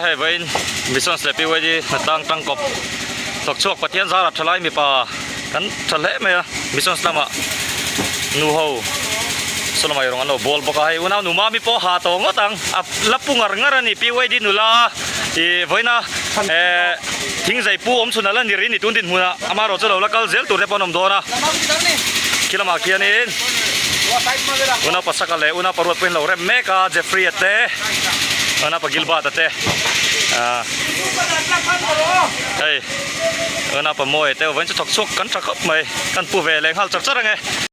hay vậy mission sẽ bị vậy đi tăng tăng cọp tộc chuộc phát hiện ra là thay mi pa kan thale me mission lama nu ho solomai rong ano ball boka hai una nu ma mi po ha to ngotang lapungar ngarani pi vậy đi nu la i voina thing zai pu om sunala ni rin ni tundin huna amaro chalo lakal zel tur reponom dona kilama kianin una pasakale una parwat pen lo rem meka Jeffrey ate una pa Gilbert ate hey una pa moe te wen chu thok chok kan thak khop mai kan pu ve leng hal chak chak nge